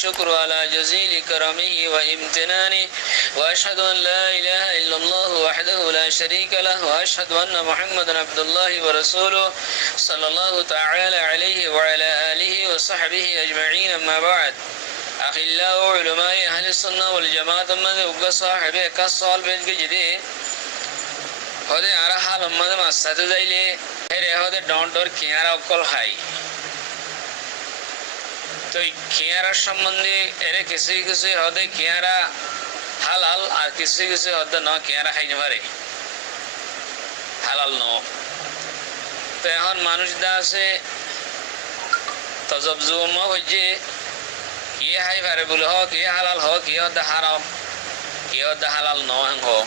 الشكر على جزيل كرمه وامتنانه وأشهد أن لا إله إلا الله وحده لا شريك له وأشهد أن محمدا عبد الله ورسوله صلى الله تعالى عليه وعلى آله وصحبه أجمعين. أما بعد أخلاء علماء أهل السنة والجماعة من وقى صاحبه كالصال بيت جدي هذا على حال أمد ما ستدعي هذا هذا دونتور كيارا أقول هاي তো কিয়ারার সম্বন্ধে এরে কিছু কিছু হদে কিয়ারা হালাল আর কিছু কিছু হদে ন কিয়ারা খাইতে পারে হালাল ন। তো এখন মানুষদা আছে তজব জুম হচ্ছে কি হাই পারে বলে হ কি হালাল হ কি হদে হারাম কি হদে হালাল ন হোক।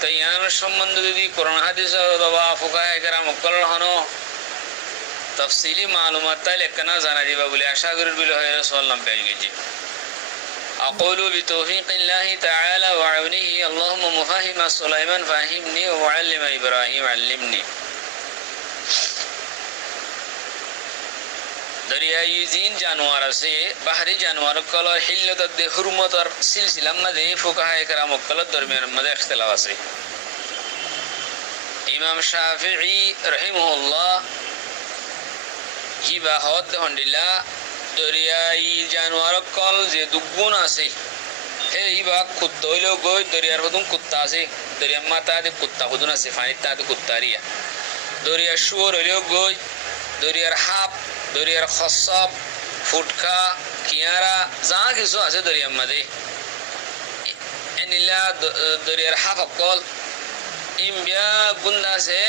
তো ইয়ার সম্বন্ধে যদি কোরআন হাদিস বাবা ফুকাহে কেরাম মুক্কল হনো তফসিলি মালুমাত তাইলে কেনা জানা দিবা বলে আশা করি বলে হয় রাসূলুল্লাহ পেয়ে গেছি। أقول بتوفيق الله تعالى وعونه اللهم مفهم سليمان فهمني ومعلم إبراهيم علمني. দরিয়াই জিন জানোয়ার আছে বাহারি জানোয়ার কলর হিল্লত দে হুরমতর সিলসিলা মধ্যে ফুকাহে কেরাম মুক্কল দরমিয়ান মধ্যে ইখতিলাফ আছে। ইমাম শাফিঈ রাহিমাহুল্লাহ কিবা হদ হন্ডিলা দরিয়াই জানোয়ার কল যে দুগুণ আছে এইবা কুত্তা হইলেও গই দরিয়ার হদুন কুত্তা আছে দরিয়ার মাথাতে কুত্তা হদুন আছে পানির তাতে কুত্তারিয়া দরিয়ার শুয়োর হইলেও গই দরিয়ার হাপ দরিয়ার খসব ফুটকা কিয়ারা যা কিছু আছে দরিয়ার মাঝে এনিলা দরিয়ার হাফ অকল ইমবিয়া গুন্দা আছে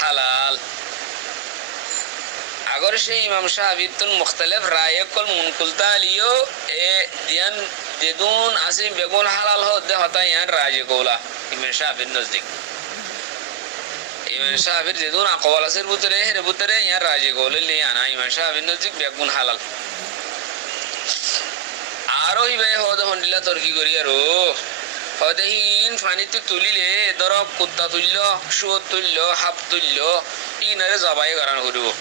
হালাল। अगर से इमाम शाफितुन मुख्तलिफ राय कल मुनकुलता लियो ए दियन देदून आसी बेगुन हलाल हो दे होता यान राजे कोला इमाम शाफित नजदीक इमाम शाफित देदून अकवाल से बुतरे यान राजे कोले ले आना इमाम शाफित नजदीक बेगुन हलाल आरो ही बे होद हंडिला तुर्की करिया रो होदे हिन फानिते तुलिले दरब कुत्ता तुल्लो शो तुल्लो हाप तुल्लो इनरे जबाई करान करिबो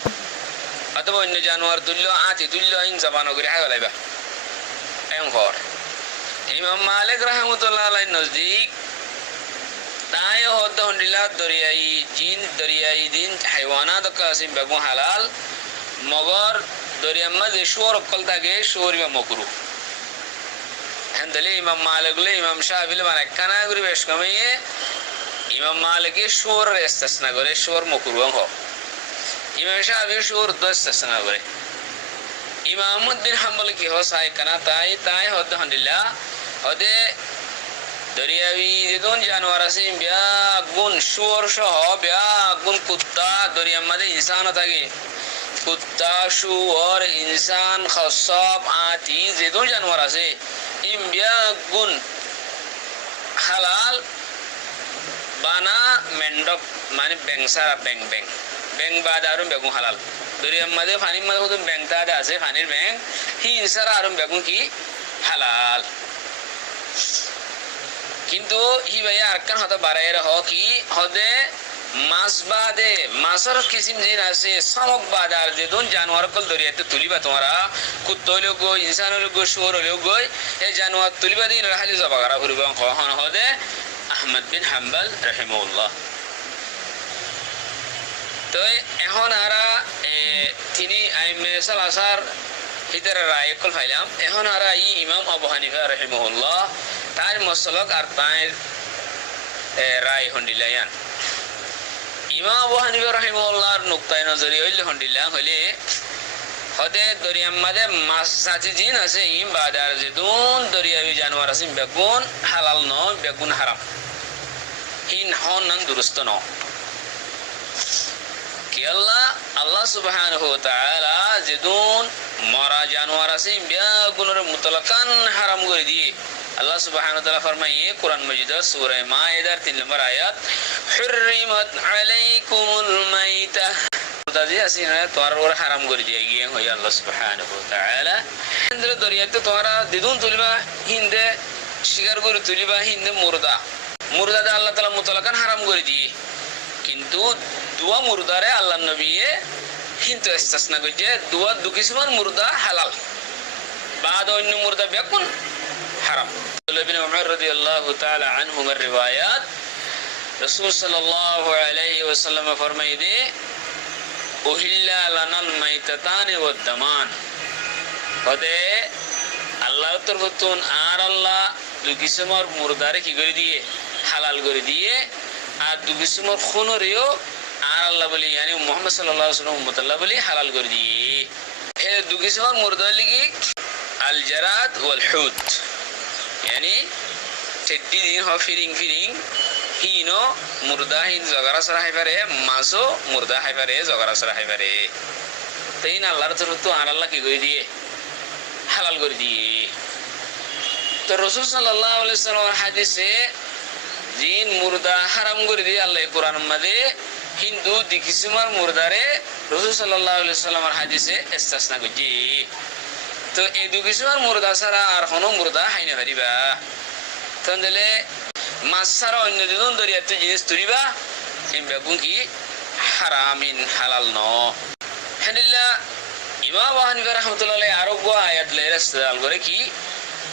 अथवा অন্য জানোয়ার তুল্য আতি তুল্য ইন জবানো করে খাই লাইবা এম ঘর। ইমাম মালিক রাহমাতুল্লাহ আলাইহি নজদিক তাই হদ হন্ডিলা দরিয়াই জিন দরিয়াই দিন হাইওয়ানাত কাসিম বেগু হালাল মগর দরিয়ার মধ্যে শুয়োর কল থাকে শুয়োর বা মকরু হন্দলে ইমাম মালিক লে ইমাম শাফিঈ মানে কানা করে বেশ কমিয়ে ইমাম মালিক শুয়োর ইস্তিসনা করে শুয়োর মকরু হ ইমাম শাফিঈ শুয়োর ইস্তিসনা করে ইমামউদ্দিন হাম্বলি কি হোসাই কানা তাই হদ হান্দিলা হদে দরিয়াবি যেদুন জানোয়ার আছে বিয়া গুণ শুয়োর সহ বিয়া গুণ কুত্তা দরিয়ার মধ্যে ইনসান থাকে কুত্তা শুয়োর ইনসান খসব আতি যেদুন জানোয়ার আছে ইম বিয়া গুণ হালাল বানা মেন্ডক মানে বেংসারা বেং বেং বেং বাদ আরম বেগুন হালাল দরিয়ার মধ্যে পানির মধ্যে হদুন বেংটা আছে পানির বেং হি ইনসারা আরম বেগুন কি হালাল। কিন্তু হি ভাই আরকান হতে বাড়াই রহ কি হদে মাছ বাদে মাছের কিসিম জিন আছে শামুক বাদ আর যেদুন জানোয়ার কল দরিয়াতে তুলিবা তোমরা কুত্তা হইলেও গো ইনসান হইলেও গো শুয়োর হইলেও গো এই জানোয়ার তুলিবা দিন রাহালি জবা করা ঘুরবা হন হদে আহমদ বিন হাম্বল রাহিমাহুল্লাহ। তো এখন আরা তিনি আইমে সালাসার ভিতরে রায় কল ফাইলাম এখন আরা ই ইমাম আবু হানিফা রাহিমাহুল্লাহ তার মসলক আর তার রায় হন্ডিলায়ান ইমাম আবু হানিফা রাহিমাহুল্লাহর নুকতায় নজরি হইলে হন্ডিলা হইলে হদে দরিয়ার মাঝে মাছ সাথী জিন আছে ইম বাদার যেদুন দরিয়াবি জানোয়ার আছে বেগুন হালাল ন বেগুন হারাম হিন হন নন দুরুস্ত ন কি আল্লাহ সুবহানাহু ওয়া তাআলা যেদুন মরা জানোয়ার আছে বেগুনের মুতলাকান হারাম করে দিয়ে আল্লাহ সুবহানাহু ওয়া তাআলা ফরমায়ে কুরআন মাজিদের সূরা মায়েদার 3 নম্বর আয়াত হুররিমাত আলাইকুমুল মাইতা তাজি আসিনা তোর ওর হারাম করে দিয়ে গিয়ে হই আল্লাহ সুবহানাহু ওয়া তাআলা ইন্দ্র দরিয়াতে তোরা দিদুন তুলিবা হিন্দে শিকার করে তুলিবা হিন্দে মুর্দা দা আল্লাহ তাআলা মুতলাকান হারাম করে দিয়ে কিন্তু দুয়া মুর্দারে আল্লাহ নবী কিন্তু ইস্তিসনা কইছে দুয়া দুকিসমান মুর্দা হালাল বাদ অন্য মুর্দা বেগুন হারাম। ইবনে উমর রাদিয়াল্লাহু তাআলা আনহুমার রিওয়ায়াত, রাসূল সাল্লাল্লাহু আলাইহি ওয়াসাল্লাম ফরমাইদে উহিল্লা লানাল মাইতাতানি ওয়াদ দামান। হদে আল্লাহর তরফতুন আর আল্লাহ দুই কিসমর মুর্দারে কি করে দিয়ে হালাল করে দিয়ে, আর দুই কিসমর খুনরেও আর আল্লাহ বলি ইয়ানি মুহাম্মদ সাল্লাল্লাহু আলাইহি ওয়াসাল্লাম উম্মতুল্লাহ বলি হালাল করে দিয়ে। হে দুই কিসমর মুর্দা লিগি আল জারাদ ওয়াল হুত, ইয়ানি টেড্ডি দিন হ ফিরিং ফিরিং হিনো মুর্দা হিন জগারা সরা হাই পারে, মাছও মুর্দা হাই পারে জগারা সরা হাই পারে। তাইন আল্লাহর তরফতুন আর আল্লাহ কি করে দিয়ে হালাল করে দিয়ে। তো রাসূল সাল্লাল্লাহু আলাইহি ওয়াসাল্লামের হাদিসে জিন মুর্দা হারাম করে দিয়ে আল্লাহ কোরআন মাঝে হিন্দু দিকিসিমার মুর্দারে রাসূল সাল্লাল্লাহু আলাইহি ওয়াসাল্লামের হাদিসে ইস্তিসনা করছি। তো এই দুকিসিমার মুর্দা ছাড়া আর কোনো মুর্দা হাইনে পারিবা। তাহলে মাছ ছাড়া অন্য দিন দরিয়াতে জিনিস তুলিবা এই বেগুন কি হারামিন হালাল ন। হানিল্লা ইমাম আবু হানিফা রাহমাতুল্লাহ আরো আয়াত লে ইস্তেদলাল করে কি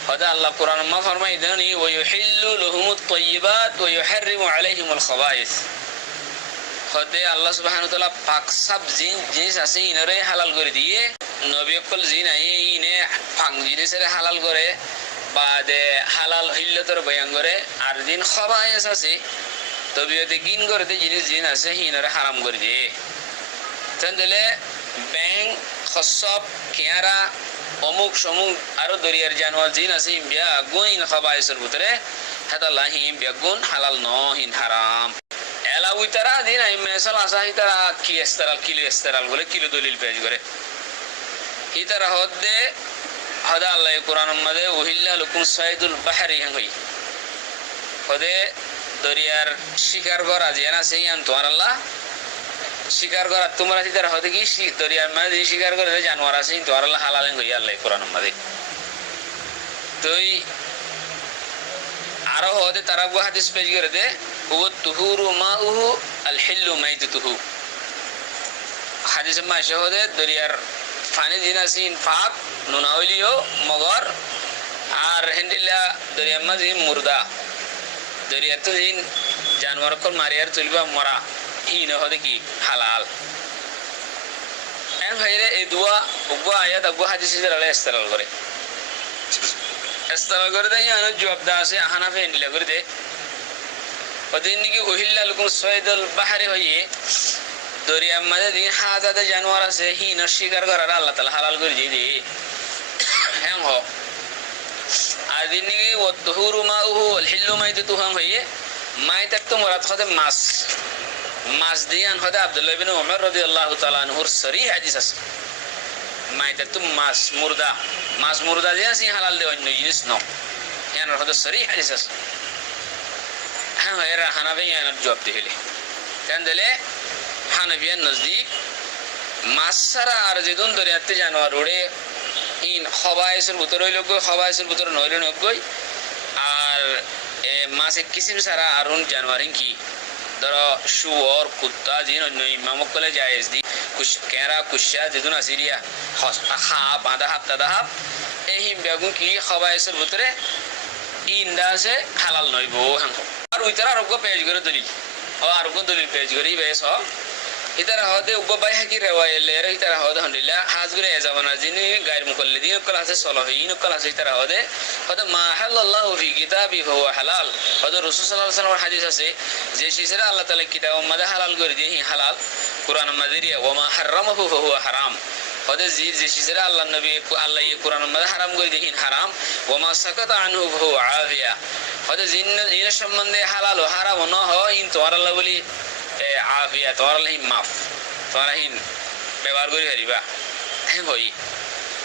হদা আল্লাহ কোরআন মা ফরমাইদানি ওয়া ইউহিল্লু লাহুমুত তাইয়্যিবাত ওয়া ইউহাররিমু আলাইহিমুল খাবাইস। হদে আল্লাহ সুবহানাহু ওয়া তাআলা পাক সব জিনিস আছে ইনরে হালাল করে দিয়ে, নবী কল জিন আই ইনে ফাং জিনিসের হালাল করে বাদে হালাল হিল্লতর বয়ান করে, আর দিন খাবাইস আছে তবিয়তে গিন করে জিনিস জিন আছে ইনরে হারাম করে দিয়ে। তাহলে ব্যাং খসব কেয়ারা অমুক সমুক আরো দরিয়ার জানোয়ার জিন আছে ইম্বিয়া গুণ খাবাইসের ভিতরে হেতা লাহিম বেগুন হালাল ন হিন হারাম। এলা উইতারা দিন আইমেসাল আসা হিতারা কি এস্তারাল কিলো এস্তারাল বলে কিলো দলিল পেশ করে হিতারা হদে হদা আল্লাহ কোরআন মধ্যে উহিল্লা লুকুম সাইদুল বাহরি হই হদে দরিয়ার শিকার করা যে না সেই আন তোমার আল্লাহ শিকার করা তোমরা হিতারা হদে কি দরিয়ার মাঝে শিকার করে জানোয়ার আছে তোমার আল্লাহ হালালেন হই আল্লাহ কোরআন মধ্যে। তো আরো হদে তারা গো হাদিস পেশ করে দে ও তুহুরু মাউহু আল হিল্লু মাইতুহু। হাদিসে মাসে হদে দরিয়ার পানি দিন আসিন পাক নুনাওলিও মগর আর হেন্ডিলা দরিয়ার মাঝে মুর্দা দরিয়ার তো দিন জানোয়ার কল মারিয়ার তুলবা মরা হিন হদে কি হালাল। এন ভাইরে এই দুয়া উগো আয়াত উগো হাদিসে আল্লাহ ইস্তেলাল করে ইস্তেলাল করে দেয় আনো জবাব দা আছে হানাফে হেন্ডিলা করে দে ওদিন নাকি উহিল্লা লুকুম সাইদুল বাহরি হইয়ে দরিয়ার মাঝে দিন হাজাতে জানোয়ার আছে হিন শিকার করার আল্লাহ তাআলা হালাল করে দিয়ে হ্যাঁ হ। আর দিন নাকি ও তুহুরু মাউহু আল হিল্লু মাইতুহু হইয়ে মাইতাক তো মুরাদ হদে মাছ মাছ দিয়ে আন হদে আব্দুল্লাহ ইবনে উমর রাদিয়াল্লাহু তাআলা আনহুর সরিহ হাদিস আছে মাইতাক তো মাছ মুর্দা দিয়ে আসি হালাল দে অন্য জিনিস ন এর হদে সরিহ হাদিস আছে। হ্যাঁ এরা হানাফিয়ার জবাব দিলে কেন দিলে হানাফিয়ার নজদিক মাছ ছাড়া আর যেদিন দরিয়াতে জানোয়ার উড়ে ইন খবাইসের ভিতরে হইল গই খবাইসের ভিতরে নইলে নগই আর মাছ এক কিসিম ছাড়া আর জানোয়ার কি ধরো শুয়োর কুত্তা জিন অন্য ইমামক কলে জায়েজ দি কেরা কুশা যেদিন আসিরিয়া হাপ আধা হাপ তাদা হাপ এই বেগুন কি খবাইসের ভিতরে ইন্দা আছে হালাল নইব হ্যাঁ। আর ওইতারা আরোগ্য পেশ করে দলিল আরোগ্য দলিল পেশ করি বেশ হ ইতারা হদে উগ্র বাই হাকি রেওয়াইলের ইতারা হদে হন্ডিল্লা হাজ করে যাবানা যিনি গায়ের মুকল্লি দিন কল আছে সলহীন কল আছে ইতারা হদে হদে মা হাল্লাল্লাহু ফি কিতাবি হুয়া হালাল। হদে রাসূল সাল্লাল্লাহু আলাইহি ওয়াসাল্লামের হাদিস আছে যে শিশরা আল্লাহ তাআলা কিতাবের মধ্যে হালাল করে দিয়ে হালাল কুরআন মধ্যে রিয়া ওয়া মা হারামাহু হুয়া হারাম। হদে যে শিশরা আল্লাহ নবী আল্লাহ কুরআন মধ্যে হারাম করে দিয়ে হারাম ওয়া মা সাকাতা আনহু হুয়া আফিয়া। হদে জিনের সম্বন্ধে হালাল ও হারাম ন হয় ইন তোমার আল্লাহ বলি আফিয়া তোমার আল্লাহ মাফ তোমার হিন ব্যবহার করি হারিবা হ্যাঁ হই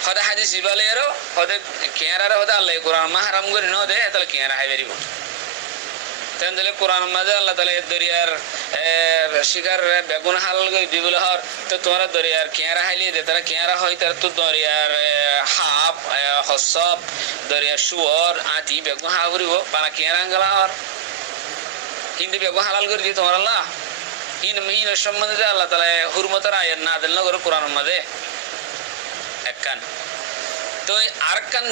হদে হাদিস ইবালে আরো হদে কেয়ারারে হদে আল্লাহ কোরআন মা হারাম করে ন দে তাহলে কেয়ারা হাই বেরিব। তেন দিলে কোরআন মাঝে আল্লাহ তাআলা দরিয়ার শিকার বেগুন হালাল করে দিবলে হর তো তোমরা দরিয়ার কেয়ারা হাইলিয়ে দে তারা কেয়ারা হয় তার তো দরিয়ার হাপ হসব দরিয়ার শুয়োর আদি বেগুন হালা করিব পানা কেয়ারা গেলা হর হিন্দি বেগুন হালাল করে দিয়ে তোমার আল্লাহ হিন সম্বন্ধে আল্লাহ তাআলা হুরমতের আয়াত নাযিল না করে কোরআন মাঝে একখান। তো তো আরকান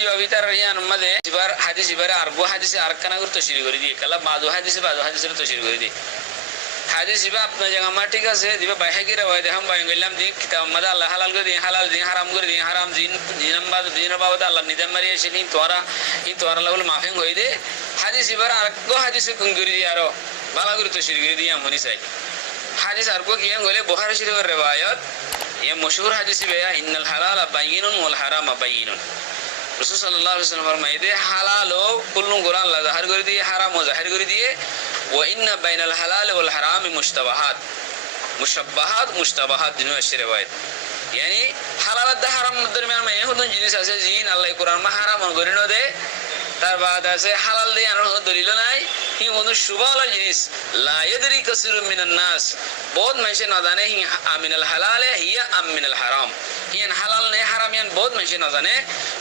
জবাব ইতার ইয়ান মধ্যে এবার হাদিস এবারে আরগো হাদিসে আরকান আগর তশরিহ করে দিয়ে কালা বাদু হাদিসের তশরিহ করে দিয়ে হাদিস দিবা আপনার জায়গা আমার ঠিক আছে দিবা বাইহাকি রাওয়ায় দেখাম বাইন গেলাম দিন কিতাব মধ্যে আল্লাহ হালাল করে দিন হালাল দিন হারাম করে দিন হারাম জিনের বাবদ আল্লাহ নিজাম মারি এসে নিন তোরা লাগলো মাফিং হয়ে দে হাদিস এবার আরগো হাদিসে কুন করে দিয়ে আরো ভালো করে তশরিহ করে দিয়ে আমনি চাই হাদিস আরগো কি হলে বুখারী শরীফের রিওয়ায়াত ये मशहूर हदीस है इन्नल हलाल बायिनुन वल हराम बायिनुन রাসূল সাল্লাল্লাহু আলাইহি ওয়াসাল্লাম ফরমায় দে হালাল ও কুল্লু কোরআন আল্লাহ জাহির করে দিয়ে হারাম ও জাহির করে দিয়ে ওয়া ইন্না বাইনাল হালাল ওয়াল হারাম মুশতাবাহাত দিন আছে রিওয়ায়াত yani halal আর হারাম দরমিয়ান মে এমন জিনিস আছে জিন আল্লাহ কোরআন মা হারাম করে ন দে তার বাদ আছে হালাল দিয়ে আর দলিল নাই হি মনু শুভাল জিনিস লা ইয়াদরি কাসিরুম মিনান নাস বহুত মানুষ না জানে হি আমিনাল হালাল হিয়া আমিনাল হারাম হিয়ান হালাল নে হারাম ইয়ান বহুত মানুষ না জানে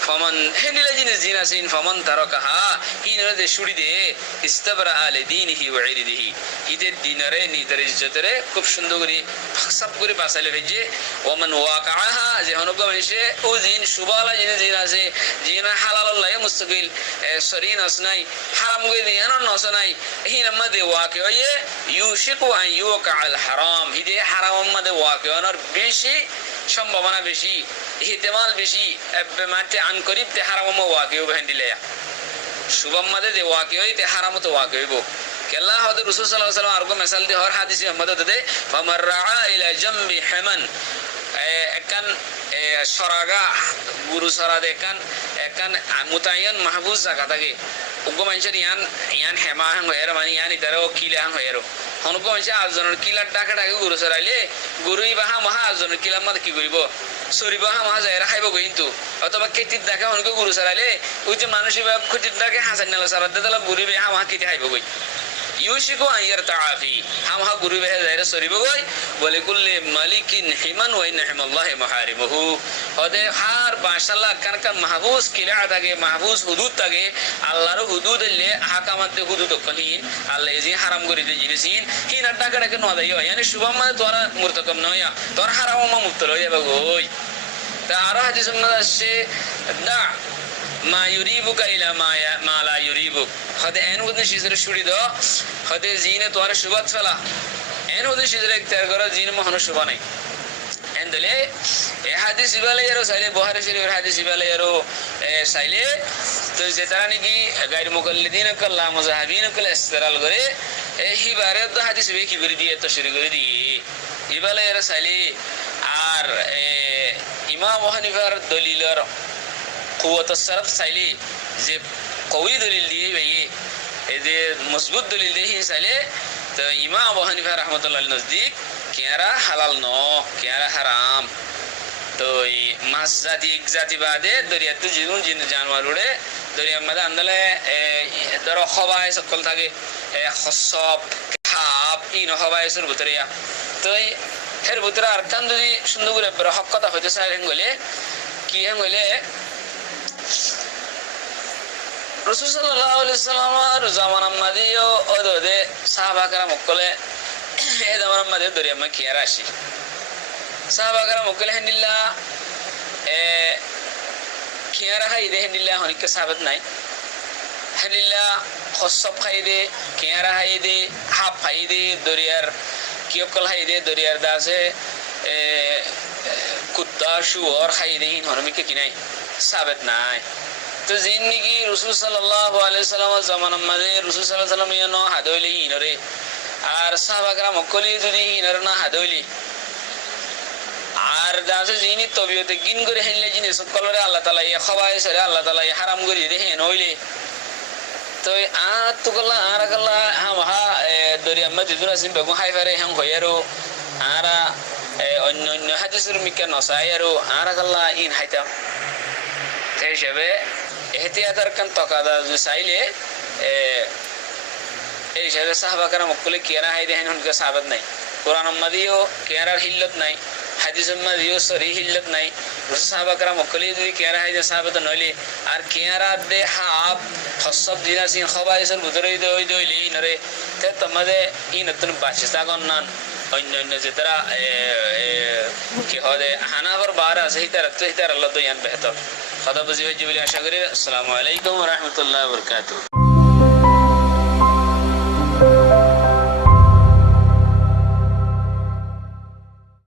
ফমান হেনিলা জিনিস জিন আছে ফমান তারাকাহা হি নদে ছুড়ি দে ইস্তাবরা আলে দীনিহি ওয়া ইরদিহি হিদের দিনরে নিদের ইজ্জতরে খুব সুন্দর করে সব করে বাঁচাইলে ভেজে ওমান ওয়াকাহা যে হনক মানুষে ও জিন শুভাল জিনিস জিন আছে জিন হালাল আল্লাহ মুস্তাকিল সরিন আসনাই হারাম করে দিয়ান নসনাই হিন মধ্যে ওয়াকি হয়ে ইউশিকু আন ইউকা আল হারাম হিদে হারাম মধ্যে ওয়াকি হওয়ার বেশি সম্ভাবনা বেশি ইহতিমাল বেশি মাতে আন করিব তে হারাম ওয়াকি হবে হ্যান্ডিলে শুভম মধ্যে যে ওয়াকি হয় তে হারাম তো ওয়াকি হইব কেল্লা হযরত রাসূল সাল্লাল্লাহু আলাইহি ওয়াসাল্লাম আরগো মিসাল দি হর হাদিসে মধ্যে দে ফামার রাআ ইলা জামবি হামান একান সরাগা গুরু সরা দেখান একান মুতায়ান মাহফুজ জায়গা থাকে উগ্র মানুষের ইয়ান হেমা হাং হয়ে মানে ইয়ান ইতারে ও কিলে হাং হয়ে হনুক মানুষ আজনের কিলার ডাকে ডাকে গুরু সরাইলে গুরুই বাহা মহা আজনের কিলার মাঝে কি করিব সরি বাহা মহা যাইরা খাইব কিন্তু অথবা কেতির ডাকে হনুক গুরু সরাইলে ওই যে মানুষ খুঁটির ডাকে হাসান নেলা সারা দিলে গুরু বেহা মহা কেটে খাইব গই ইউশিকু আন ইয়ারতাআফি হামহা গুরু বেহে যাইরা সরিব গই বলে কুল্লে মালিকিন হিমান ওয়া ইন্না হিমাল্লাহি মাহারিমুহু হদে হার মাশাআল্লাহ কান কান মাহফুজ কিলা থাকে মাহফুজ হুদুদ থাকে আল্লাহর হুদুদ লে আহকামাতে হুদুদ কহিন আল্লাহ জি হারাম করে দি জিনিসিন হিনা টাকা টাকা ন দাইও yani শুভম মানে তোরা মুরতাকাম নয়া তোর হারাম মা মুক্তল হইয়া গই তা আর হাদিস মধ্যে আছে দা মা ইউরিবুকা ইলা মা লা ইউরিবুক হদে এন উদনে শিজরে ছুড়ি দাও হদে জিনে তোর সুবাত ফেলা এন উদনে শিজরে ইখতিয়ার করা জিন মহান শুভ নাই এন্ডলে এ হাদিস ইবালে এরো সাইলে বুখারী শরীফের হাদিস ইবালে এরো সাইলে তো যে তারা নাকি গায়র মুকাল্লিদিন কাল্লা মুজাহিবিন কাল ইস্তিরাল করে এই হিবারে তো হাদিস বে কি করে দিয়ে তো শুরু করে দিয়ে ইবালে এরো সাইলে আর ইমাম হানিফার দলিলর কুওয়াত সরফ সাইলে যে কওয়ি দলিল দিয়ে ভাইয়ে এই যে মজবুত দলিল দিয়ে সাইলে তো ইমাম আবু হানিফা রাহমাতুল্লাহ নজদিক কেরা হালাল ন কেরা হারাম তো এই মাছ জাতি এক জাতি বাদে দরিয়াতে জীবন জিন জানোয়ার উড়ে দরিয়ার মধ্যে আন্দলে ধরো হবাই সকল থাকে হসব খাপ ইন হবাইসের ভিতরে তো এর ভিতরে আর কান যদি সুন্দর করে হক কথা হইতে চাই গেলে কি হলে রাসূল সাল্লাল্লাহু আলাইহি ওয়াসাল্লামের জামানার মধ্যেও ওদে সাহাবা کرام মক্কলে এই জামানার মধ্যে দরিয়া মা কিয়ার আসি সাহাবা کرام মক্কলে হান্দিল্লাহ কিয়ার খাইদে হান্দিল্লাহ অনেক সাহাবাত নাই হান্দিল্লাহ খসব খাইদে কিয়ার খাইদে হাফ খাইদে দরিয়ার কিয়কল খাইদে দরিয়ার দাসে কুত্তা শুয়োর খাইদে হনমিকে কি নাই সাহাবাত নাই তো জিন্দিগি রাসূল সাল্লাল্লাহু আলাইহি ওয়াসাল্লামের জামানার মধ্যে রাসূল সাল্লাল্লাহু আলাইহি ওয়াসাল্লাম ইয়ানো হাদইলি হিনরে আর সাহাবা کرام মক্কলি যদি হিনরে না হাদইলি আর দাসে জিনি তবিয়তে গিন করে হেনলে জিনি সকলরে আল্লাহ তাআলা ইয়া খবাইসরে আল্লাহ তাআলা হারাম করে দেহে নইলে তো আত তুকলা আরাকাল্লা হামহা দরিয়া মধ্যে দুরাসিন বেগু হাইফারে হাম হয়ারো আরা অন্য হাদিসের মিকা নসায়ারো আরাকাল্লা ইন হাইতা তাই হিসাবে এহতিয়াতার কান তকাদা চাইলে এই হিসাবে সাহাবা کرام মক্কলে কিয়ারা হাই দেহেন হুনকে সাহাবাত নাই কোরআন মাদিও কিয়ারার হিল্লত নাই হাদিস মাদিও সরি হিল্লত নাই সাহাবা کرام মক্কলে যদি কিয়ারা হাই দে সাহাবাত নইলে আর কিয়ারা দে হাব হসব দিনাসিন খবাইসের ভিতরে ওই দইলে নরে তে তোমাদের ই নতুন বাসিতা গন্নান অন্য অন্য যে তারা কি হবে হানাফার বার আছে হিতার আল্লাহ তো ইয়ান বেহতর কথা বুঝি হয়েছে বলে আশা করি। আসসালামু আলাইকুম ওয়া রাহমাতুল্লাহি ওয়া বারাকাতুহু।